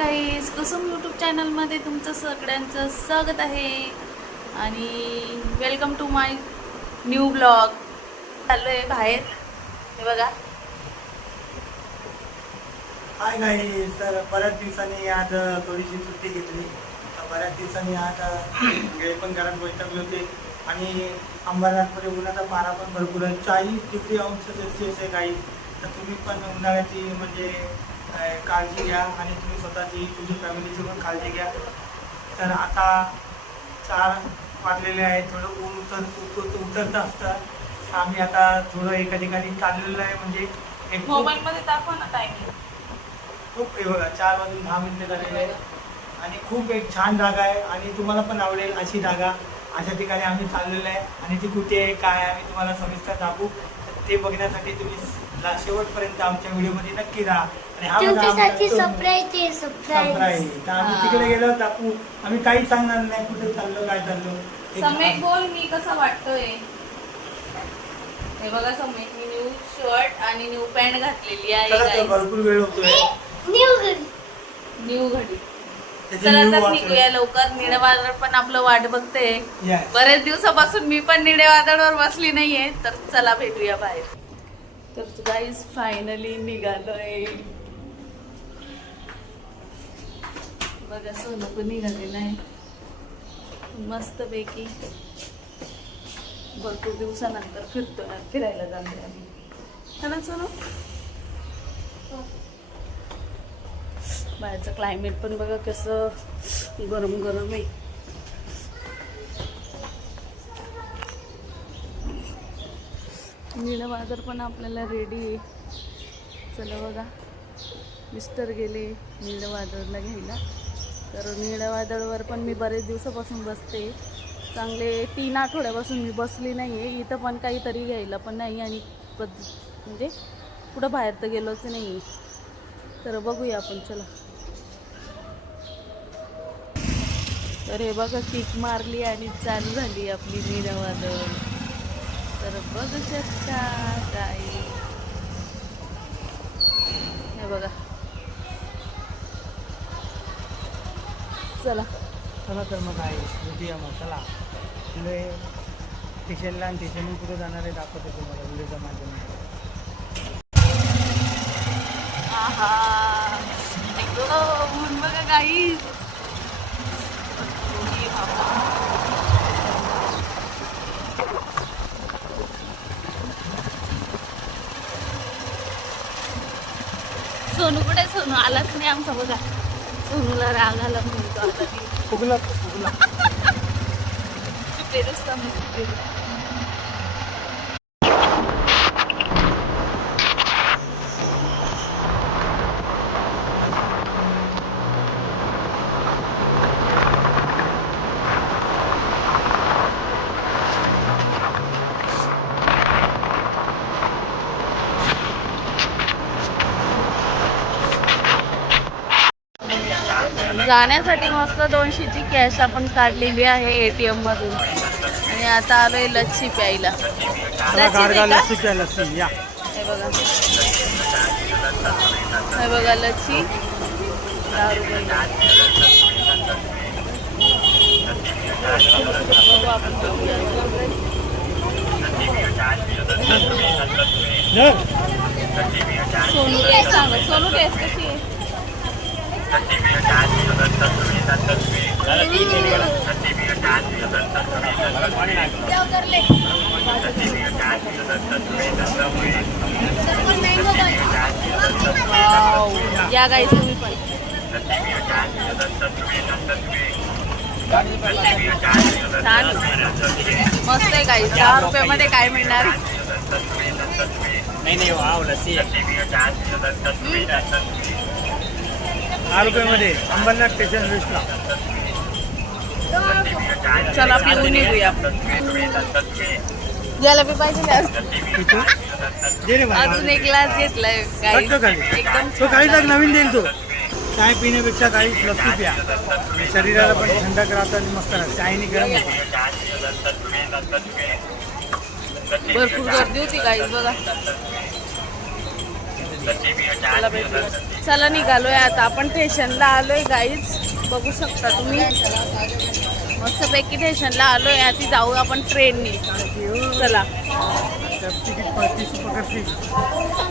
Guys Kusum YouTube चॅनलमध्ये तुमचं सगळ्यांचं स्वागत आहे. आणि welcome to my new blog चाललो आहे बाहेर. हे बघा. हाय गाई तर बऱ्याच दिवसांनी आज थोडीशी सुट्टी घेतली. तर बऱ्याच दिवसांनी आज अ, वेळ पण घरात बैठकले होते. आणि अंबरनाथमध्ये उन्हाचा पारा पण भरपूर आहे. चाळीस डिग्री अंश सेल्सिअस आहे काही तर तुम्ही पण उन्हाळ्याची म्हणजे काळजी घ्या आणि तुम्ही स्वतःची तुमची फॅमिलीची पण काळजी घ्या. तर आता चार वाजलेले आहेत थोडं ऊन उतर उतर उतरत असतं. आम्ही आता थोडं एका ठिकाणी चाललेलो आहे म्हणजे मोबाईलमध्ये दाखवा ना टायमिंग खूप हे बघा चार वाजून दहा मिनिटं झालेले आहे आणि खूप एक छान जागा आहे आणि तुम्हाला पण आवडेल अशी जागा. अशा ठिकाणी आम्ही चाललेलो आहे. आणि ती कुठे आहे काय आहे आम्ही तुम्हाला सविस्तर दाखवू. तर ते बघण्यासाठी तुम्ही ला- शेवटपर्यंत आमच्या व्हिडिओमध्ये नक्की राहा. आणि हा बघा तुमच्यासाठी आमचा सरप्राईज आहे सरप्राईज सरप्राईज तर आम्ही हा. तिकडे गेलो दाखवू. आम्ही काही सांगणार नाही कुठे चाललो काय चाललो. बोल मी कसा वाटतोय. हे बघा मी न्यू शर्ट आणि न्यू पॅन्ट घातलेली आहे चला तर guys. भरपूर वेळ होतोय. न्यू घरी न्यू घडी. त्याचे चला new तर watch निघूया लवकर. पण आपलं वाट बघते. Yes. बरेच दिवसापासून मी पण निळे वादळावर बसली नाहीये. तर चला भेटूया बाहेर. तर गाईज फायनली निघालोय. बघा सोनं पण निघालेलं आहे. मस्त पैकी भरपूर दिवसानंतर फिरतो ना फिरायला जाणार आम्ही. है ना सोनू? बाहेरचं क्लायमेट पण बघा कसं गरम गरम आहे. निळं बाजार पण आपल्याला रेडी आहे चला बघा. मिस्टर गेले नीलवादळला घ्यायला. तर निळं वादळवर पण मी बरेच दिवसापासून बसते. चांगले तीन आठवड्यापासून मी बसली नाही आहे इथं पण काहीतरी घ्यायला पण नाही आणि म्हणजे कुठं बाहेर तर गेलोच नाही तर बघूया आपण चला. तर हे बघा किक मारली आणि चालू झाली आपली निळं वादळ तर बघू शकता काय हे बघा. चला. चला तर मग आहे भेटूया मग. चला. पुढे स्टेशनला आणि स्टेशनहून कुठे जाणार आहे दाखवतो तुम्हाला व्हिडिओच्या माध्यमातून. आहा. बघा काही सोनू आलाच नाही आमचा बघा. सोनूला राग आला म्हणून तो आता फुगला फुगला. जाण्यासाठी मस्त दोनशेची कॅश आपण काढलेली आहे एटीएम मधून आणि आता आलोय लच्छी प्यायला? लस्सी लस्सी हे बघा हे बघा लच्छी दहा. धर. सोनू टेस्ट सांगा सोनू टेस्ट वाव. या गाईस तुम्ही पण. छान मस्त आहे गाईस दहा रुपयामध्ये काय मिळणार? नाही नाही वाव लस्सी दहा रुपयामध्ये अंबरनाथ स्टेशन वेस्टला चला पिऊन निघूया. याला बी पाहिजे का? तिथून दे रे बाळा. अजून एक ग्लास घेतलाय टाक तो गाईस खाली. एकदम तो काही छान टाक नवीन देईल तो. चाय पिण्यापेक्षा काही लस्सी प्या. शरीराला पण थंडक राहतं आणि मस्त राहतं. चायनी गरम भरपूर गर्दी होती गाईस बघा. चला निघालोय आता. आपण स्टेशनला आलोय गाईज बघू शकता तुम्ही. मस्तपैकी स्टेशनला आलोय. आधी जाऊ आपण ट्रेननी चला.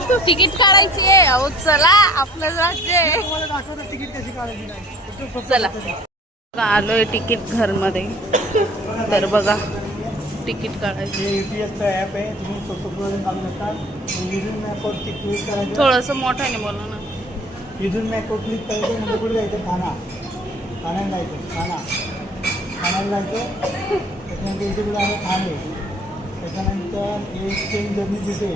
तू तिकीट काढायची आहे. अहो चला. आपलं राज्य आहे. तिकीट कशी काढायची चला. आलोय तिकीट घरमध्ये. तर बघा. तिकीट काढायचं. हे ॲप आहे तुम्ही क्लिक करायचं. थोडंसं मोठ्याने बोला ना. युजून मॅपवर क्लिक करायचं म्हणजे कुठे जायचं? ठाणा. ठाण्याला जायचं ठाणा. ठाण्याला जायचं त्याच्यानंतर इथे कुठे आहे? ठाणे. त्याच्यानंतर एक ट्रेन जर्नी तिथे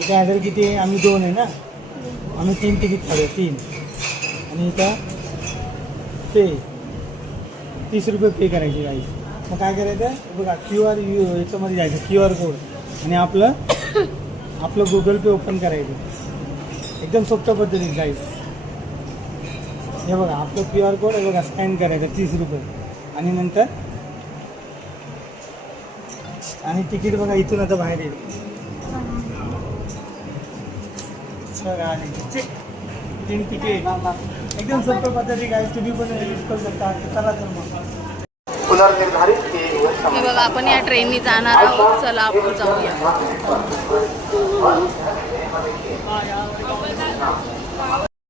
तिच्या इथे किती आहे? आम्ही दोन आहे ना. आम्ही तीन तिकीट काढू तीन. आणि इथं पे तीस रुपये पे करायचे गाईस मग काय करायचं? बघा क्यू आर यू याच्यामध्ये जायचं क्यू आर कोड आणि आपलं आपलं गुगल पे ओपन करायचं. एकदम सोप्या पद्धतीत गाईस हे बघा आपलं क्यू आर कोड हे बघा स्कॅन करायचं तीस रुपये. आणि नंतर आणि तिकीट बघा इथून आता बाहेर येईल. तीन तिकीट. एकदम सोप्या पद्धती गाईस तुम्ही पण यूज करू शकता. चला तर मग. हे बघा आपण या ट्रेननी जाणार आहोत. चला आपण जाऊया.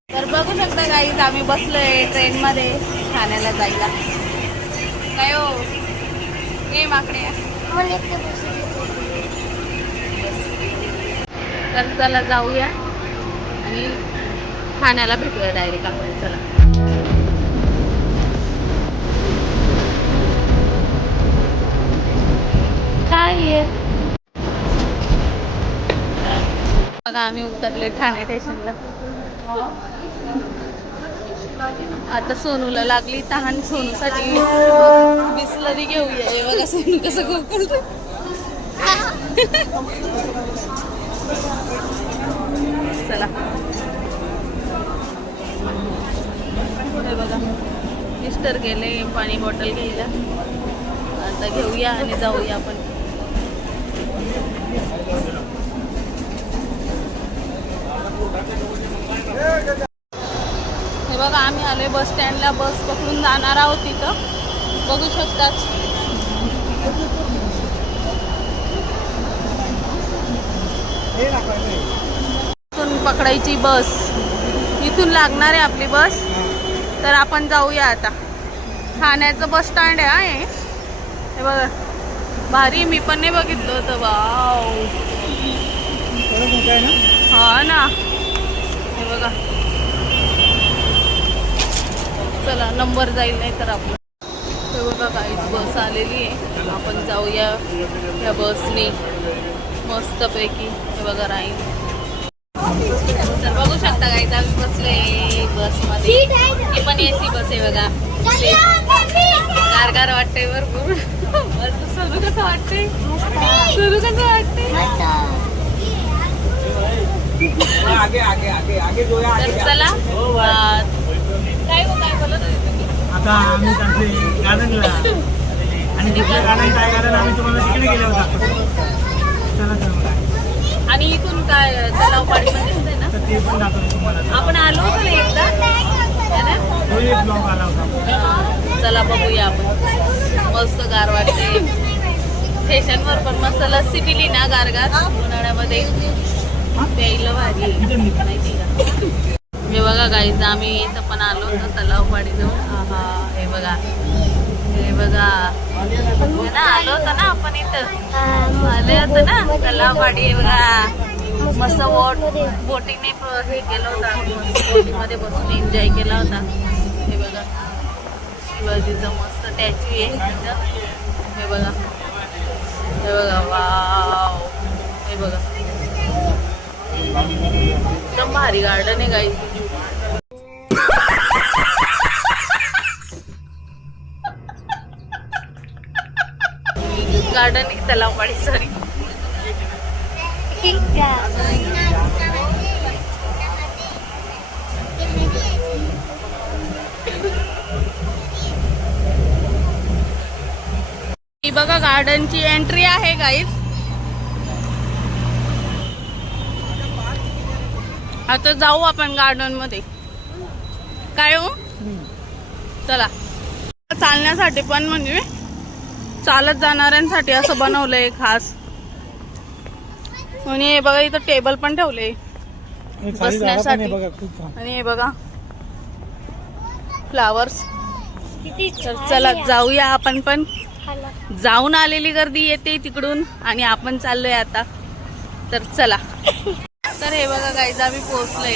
तर बघू शकता गाईज आम्ही बसलोय ट्रेनमध्ये. ठाण्याला जायला. काय हो? ये माकडे. तर चला जाऊया. आणि ठाण्याला भेटूया डायरेक्ट आपण. चला. काय आहे बघा आम्ही उतरले ठाणे स्टेशनला. आता सोनूला लागली तहान सोनूसाठी बिसलरी घेऊया. बघा सोनू कसं गोकुळ चला. बघा मिस्टर गेले पाणी बॉटल घ्यायला. आता घेऊया आणि जाऊया आपण. हे बघा आम्ही आलोय बस स्टँडला. बस पकडून जाणार आहोत तिथं. बघू शकताच इथून पकडायची बस. इथून लागणार आहे आपली बस. तर आपण जाऊया आता. ठाण्याचं बस स्टँड आहे हे बघा. भारी मी पण नाही बघितलं होतं. वाव. हा ना. हे बघा. चला नंबर जाईल नाही तर आपलं हे बघा काहीच बस आलेली आहे. आपण जाऊया या बसनी. मस्तपैकी. हे बघा राहील तर बघू शकता काही आम्ही बसले बसमध्ये. ही पण एसी बस आहे बघा. गार गार वाटतंय भरपूर. मस्त सुरू कसं वाटतंय? सुरू कसं वाटतंय? आगे आगे आगे आगे जो आहे तर चला काय हो काय बोलत होते तुम्ही? आता आम्ही त्यांचे गार्डनला आणि तिथलं गार्डन काय गार्डन आम्ही तुम्हाला तिकडे गेलो होतो चला मग. आणि इथून काय तलावपाडी पण दिसतंय ना? ते पण दाखवतो तुम्हाला. आपण आलो होतो ना एकदा. है ना? तो एक ब्लॉग आला होता. चला बघूया आपण. मस्त गार वाटते स्टेशनवर पण मस्त लस्सी पिली ना गारगार. उन्हाळ्यामध्ये. प्यायला भारी. माहिती का? हे बघा गाईज आम्ही इथं पण आलो होतो तलावपाडी आहा. हे बघा. हे बघा. ना आलो होतो ना आपण इथं. आले होतो ना तलावपाडी हे बघा. मस्त बोट बोटिंगने हे केलं होतं बोटिंगमध्ये बसून एन्जॉय केला होता. हे बघा. शिवाजीचं मस्त स्टॅच्यू आहे तिथं. हे बघा. हे बघा वाव हे बघा एकदम भारी गार्डन आहे गाई गार्डन एक तलाव पाणी सॉरी बघा गार्डनची एंट्री आहे गाईज आता जाऊ आपण गार्डनमध्ये. काय हो? चला. चालण्यासाठी पण म्हणजे चालत जाणाऱ्यांसाठी असं बनवलंय खास. आणि हे बघा इथं टेबल पण ठेवले बसण्यासाठी. आणि हे बघा. फ्लावर्स चला जाऊया आपण पण. जाऊन आलेली गर्दी येते तिकडून आणि आपण चाललोय आता. तर चला. तर हे बघा गाईज आम्ही पोहोचलोय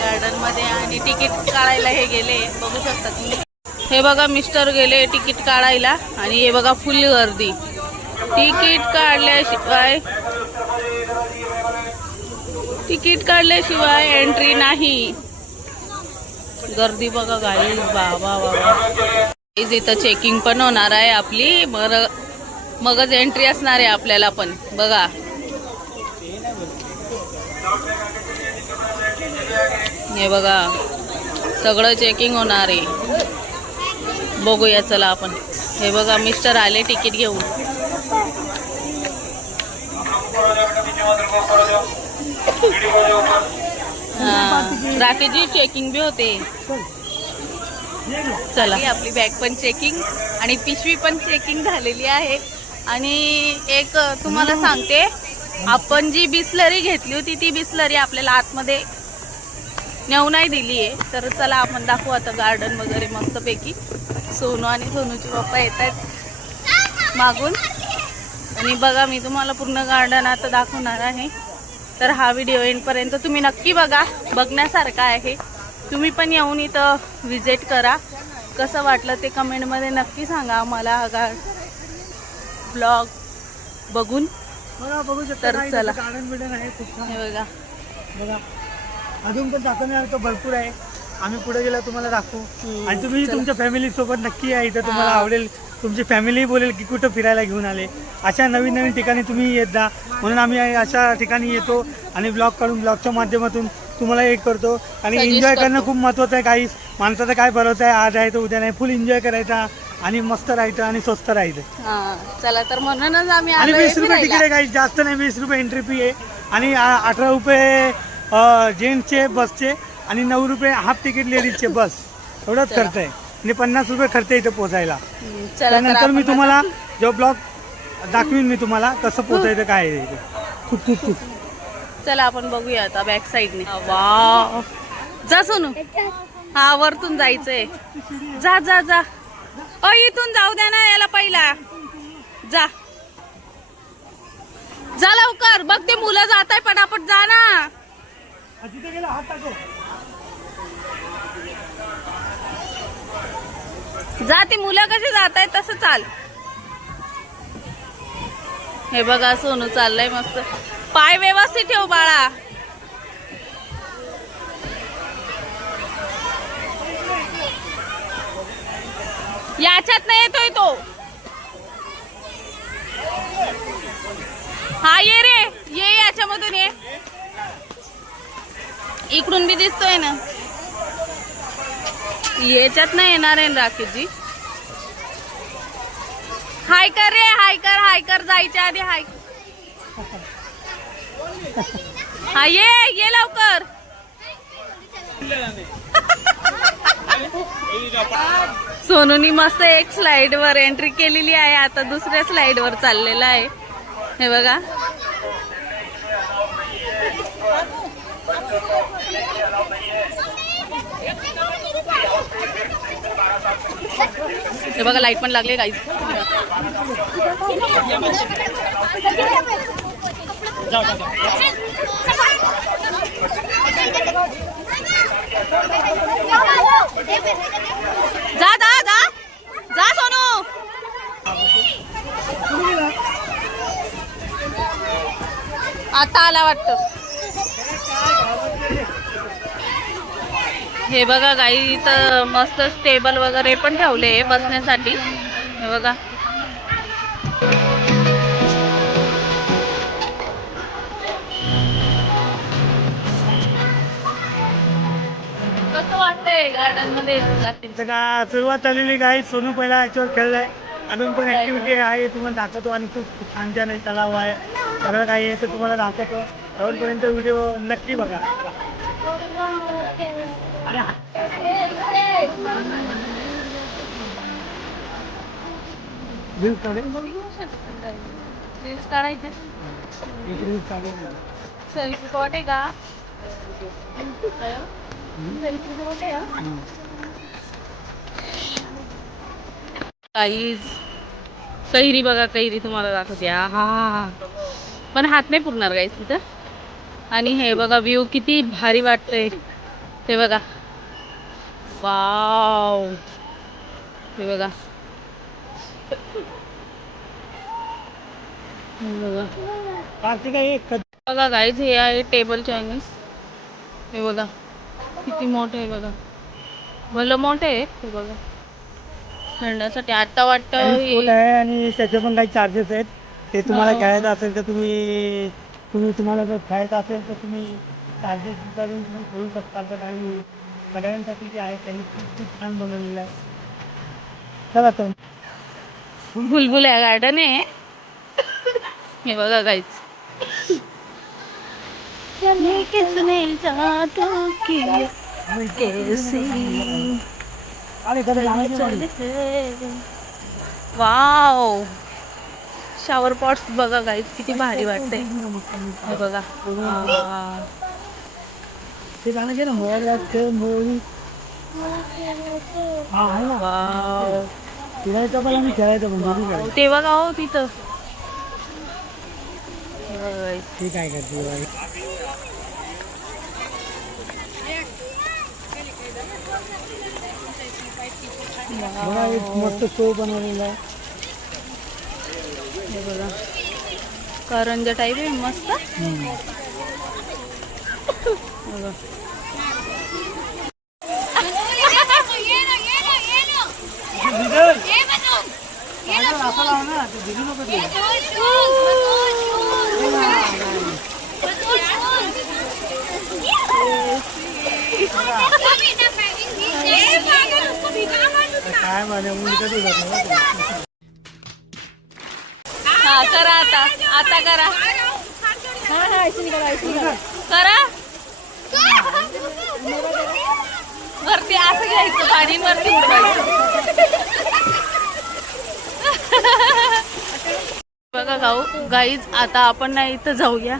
गार्डनमध्ये आणि तिकीट काढायला हे गेले. बघू शकता तुम्ही. हे बघा मिस्टर गेले तिकीट काढायला आणि हे बघा फुल गर्दी. तिकीट काढल्याशिवाय तिकीट काढल्याशिवाय एंट्री नाही. गर्दी बघा गाई बाबा बाबा. इथं चेकिंग पण होणार आहे आपली. मग मगच एंट्री असणार आहे आपल्याला पण. बघा. हे बघा. सगळं चेकिंग होणार आहे. बघूया चला आपण. हे बघा मिस्टर आले तिकीट घेऊन. हा, राकेशजी चेकिंग बी होते. चला. आपली बॅग पण चेकिंग आणि पिशवी पण चेकिंग झालेली आहे. आणि एक तुम्हाला सांगते आपण जी बिस्लरी घेतली होती ती बिस्लरी आपल्याला आतमध्ये नेऊ नाही दिली आहे. तर चला आपण दाखवू आता गार्डन वगैरे मस्तपैकी. सोनू आणि सोनूचे पप्पा येत आहेत मागून. आणि बघा मी तुम्हाला पूर्ण गार्डन आता दाखवणार आहे. तर हा व्हिडिओ एंडपर्यंत तुम्ही नक्की बघा. बघण्यासारखा आहे. तुम्ही पण येऊन इथं विजिट करा. कसं वाटलं ते कमेंटमध्ये नक्की सांगा आम्हाला हा गा ब्लॉग बघून. बघा बघू शकता तर चला. हे बघा. बघा. अजून पण दाखवणार तो भरपूर आहे. आम्ही पुढे गेला तुम्हाला दाखवू. आणि तुम्ही. तुमच्या फॅमिली सोबत नक्की या. इथं तुम्हाला. आवडेल. तुमची फॅमिली बोलेल की कुठं फिरायला घेऊन आले. अशा नवीन नवीन ठिकाणी तुम्ही येत जा. म्हणून आम्ही अशा ठिकाणी येतो आणि ब्लॉग काढून ब्लॉगच्या माध्यमातून तुम्हाला एक करतो. आणि Suggest एन्जॉय करणं करतो. खूप महत्त्वाचं आहे. काही माणसाचं काय भरोसा आहे आज आहे तर उद्या नाही. फुल एन्जॉय करायचा आणि मस्त राहायचं आणि स्वस्त राहायचं. हा चला तर म्हणूनच आम्ही आणि आलोय वीस रुपये फिरायला. तिकीट आहे काही जास्त नाही वीस रुपये एंट्री फी आहे. आणि आ- अठरा रुपये जेंट्सचे बसचे आणि नऊ रुपये हाफ तिकीट लेडीजचे बस एवढाच. खर्च आहे. म्हणजे पन्नास रुपये खर्च आहे इथे पोचायला. हम्म, चला तर त्यानंतर मी आपण तुम्हाला जो ब्लॉग दाखवीन मी तुम्हाला कसं पोचायचं काय आहे खूप खूप खूप. चला आपण बघूया आता बॅक साईडने वा जा सोनू. हा वरतून जायचंय. जा जा जा. अ इथून जाऊ द्या ना याला पहिला. जा. जा लवकर. बघ ते मुलं जात आहे पटापट जा ना. जा ती मुलं कशी जात आहेत तसं चाल. हे बघा सोनू चाललंय मस्त. पाय व्यवस्थित ठेव बाळा. याच्यात नाही येतोय तो. हा ये रे. ये याच्यामधून ये. इकडून बी दिसतोय ना. याच्यात नाही येणार आहे ना राकेशजी हाय कर रे हाय कर हाय कर जायच्या आधी हाय हा ये ये लवकर. सोनूनी मस्त एक स्लाइड वर एंट्री केलेली आहे. आता दुसऱ्या स्लाइड वर चाललेला आहे. हे बघा. हे बघा लाइट पण लागले काहीच जा जा जा. जा सोनू. आता आला वाटतं. हे बघा गाई इथं मस्त टेबल वगैरे पण ठेवले बसण्यासाठी. हे बघा. वाटतंय गार्डनमध्ये जातील तर का सुरुवात झालेली काय सोनू पहिला याच्यावर खेळलाय. अजून पण ऍक्टिव्हिटी आहे तुम्हाला दाखवतो आणि खूप छान छान आहे तलाव आहे. सगळं काही आहे ते तुम्हाला दाखवतो. शेवटपर्यंत व्हिडिओ नक्की बघा. रील्स काढायचे? सेल्फी स्पॉट आहे का सेल्फी स्पॉट आहे का? काहीच कैरी बघा कैरी तुम्हाला दाखवते. हा पण हात नाही पुरणार गाईस तिथं. आणि हे बघा व्ह्यू किती भारी वाटतंय. ते बघा. वाव हे बघा. बघा. बघा गाईज हे आहे टेबल चायनीज हे बघा. किती मोठं आहे बघा. भलं मोठं आहे हे बघा. खेळण्यासाठी आता वाटतं हे- आहे आणि त्याचे पण काही चार्जेस आहेत. ते तुम्हाला खेळायचं असेल तर तुम्ही तुम्ही तुम्हाला जर खेळायचं असेल तर तुम्ही चार्जेस करून तुम्ही खेळू शकता. तर आणि सगळ्यांसाठी जे आहे त्यांनी खूप खूप छान बनवलेलं आहे. चला तर. बुलबुल आहे गार्डन आहे. हे बघा गाईच किसने जादू किया? कैसी वाव शॉवर पॉट्स बघा गाईज किती भारी वाटते बघा. ते गाणं आहे ना वाव. फिरायचं पण आणि खेळायचं पण दोन्ही खेळायचं ते बघा हो तिथं. हे बघा guys. ती काय करते बाई बघा एक मस्त शो बनवलेला आहे हे बघा करंजा टाईप आहे मस्त. बघा. लाव ना, ते भिजू नको ते. काय म्हणे मुलगा तुझा हा करा आता आता करा. करा. वरती असं घ्यायचं पाणी वरती उडवायचं. बघा गाऊ गाईज आता आपण नाही इथं जाऊया.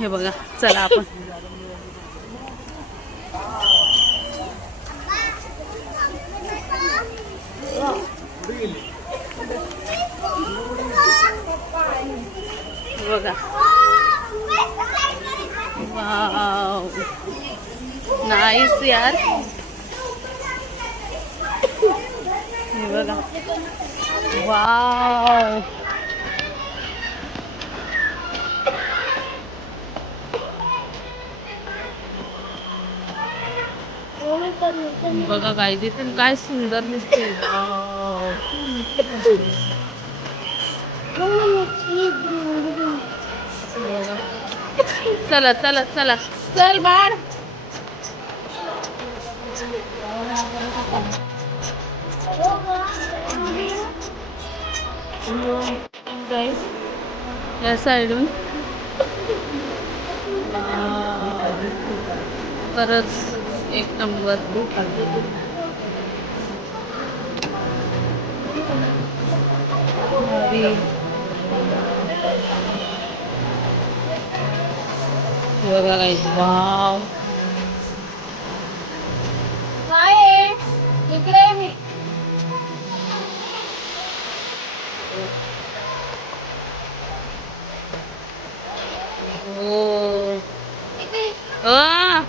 हे बघा चला आपण. बघा. वाव नाईस यार. हे बघा. वाव बघा काय तिथे काय सुंदर दिसते वाव. चला चला चला. चल बाळ. या साईडून. परत एक नंबर. भारी. बघा guys, वाव आ.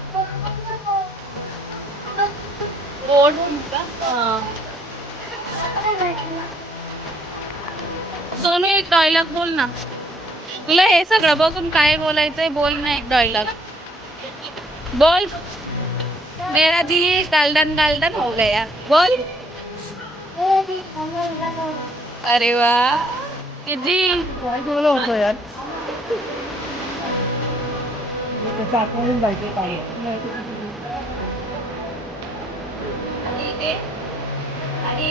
बोट का? हा. सोनू एक डायलॉग बोल ना तुला हे सगळं बघून काय बोलायचंय बोल नाही डॉयलॉग बोल. मेरा दी गालडन गालडन हो गया. बोल. अरे वा. किती बोलो होतो यार आणि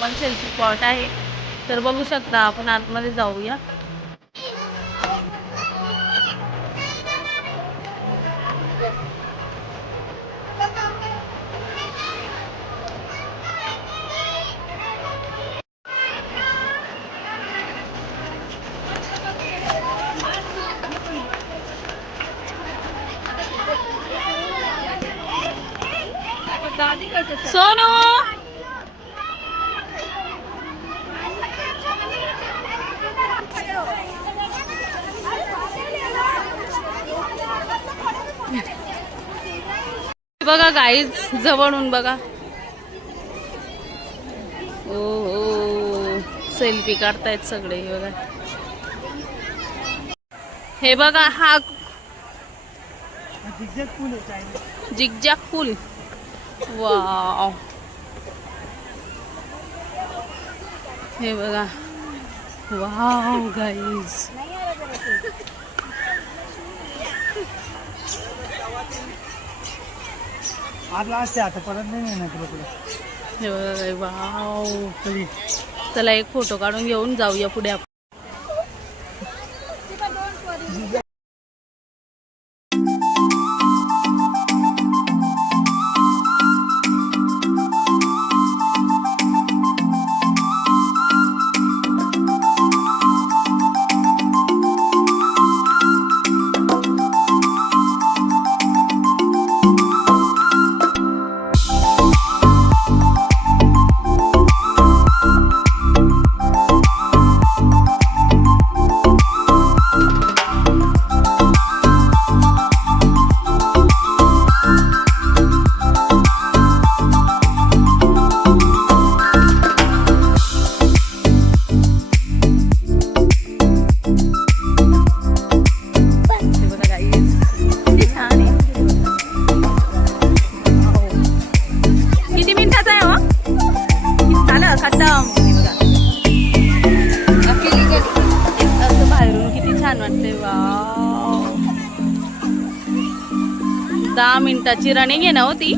पण सेल्फी स्पॉट आहे. तर बघू शकता आपण आतमध्ये जाऊया. जवळून बघा. ओ हो. सेल्फी काढतायत सगळे हे बघा. हे बघा हा. पूल जिगजॅग पूल वाव हे बघा. वाव गाईज आज असते आहे आता परत नाही येणार तुला पुढे हे वाव चला एक फोटो काढून घेऊन जाऊया पुढे आपण. त्याची मिनिटाची रनिंग आहे ना हो ती?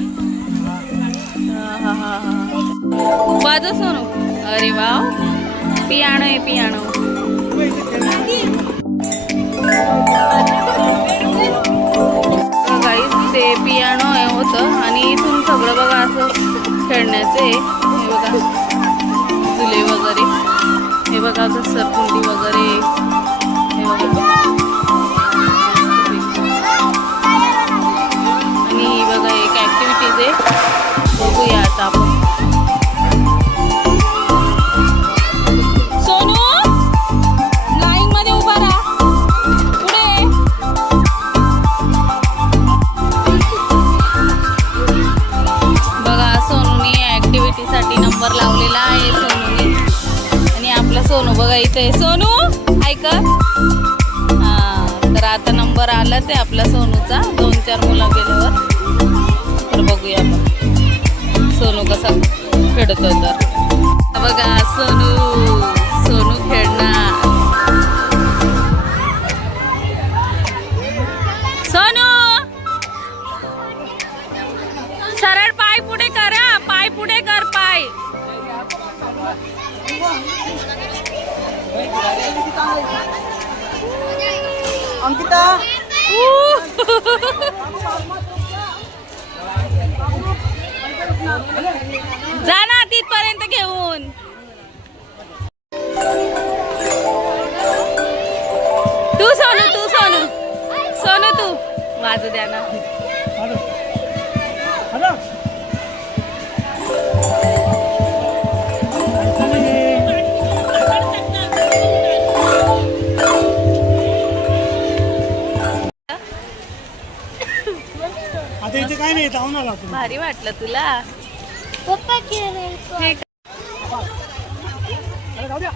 वाज सोनू. अरे वा. पियाणो आहे पियाणो गाईस ते पियानो आहे होतं आणि इथून सगळं बघा असं खेळण्याचं आहे. हे बघा. झुले वगैरे. हे बघा घसरकुंडी वगैरे. बघा इथे सोनू ऐक. हां तर आता नंबर आलाच आहे आपला सोनूचा. दोन चार मुलं गेल्यावर. तर बघूया आपण. सोनू कसा खेळतो तर. बघा सोनू. अंकिता जा आता इथे काय नाही जाऊन आला आपण भारी वाटलं तुला. पप्पा खेळ हे अरे जाऊ द्या.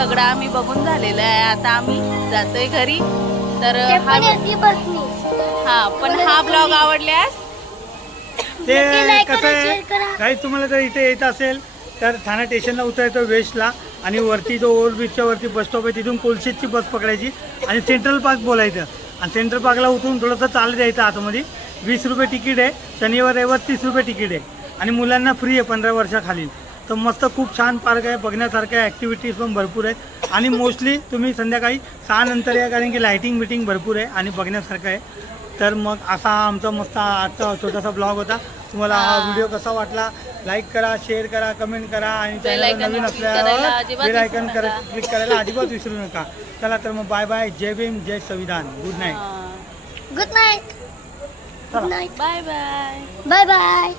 सगळं आम्ही बघून झालेलं आहे. आता आम्ही जातोय घरी. तर हा पण हा पण हा ब्लॉग आवडल्यास? ते कसं करा, आहे. काही तुम्हाला जर इथे येत असेल तर ठाणा स्टेशनला उतरायचं वेस्टला आणि वरती जो ओव्हर ब्रिजच्या वरती बस स्टॉप आहे तिथून कोलशेतची बस पकडायची आणि सेंट्रल पार्क बोलायचं. आणि सेंट्रल पार्कला उतरून थोडंसं चालत यायचं आतमध्ये. वीस रुपये तिकीट आहे शनिवार रविवार तीस रुपये तिकीट आहे. आणि मुलांना फ्री आहे पंधरा वर्षाखालील. तर मस्त खूप छान पार्क आहे बघण्यासारखं आहे ॲक्टिव्हिटीज पण भरपूर आहेत. आणि मोस्टली तुम्ही संध्याकाळी सहा नंतर या कारण की लायटिंग बिटिंग भरपूर आहे आणि बघण्यासारखं आहे. तर मग असा आमचा मस्त आजचा छोटासा ब्लॉग होता. तुम्हाला हा. व्हिडिओ कसा वाटला? लाईक करा शेअर करा कमेंट करा आणि चॅनल नवीन असल्यावर बेल आयकन. क्लिक करायला अजिबात विसरू नका. चला तर मग बाय बाय जय भीम जय संविधान. Good night. Good night good night bye bye bye bye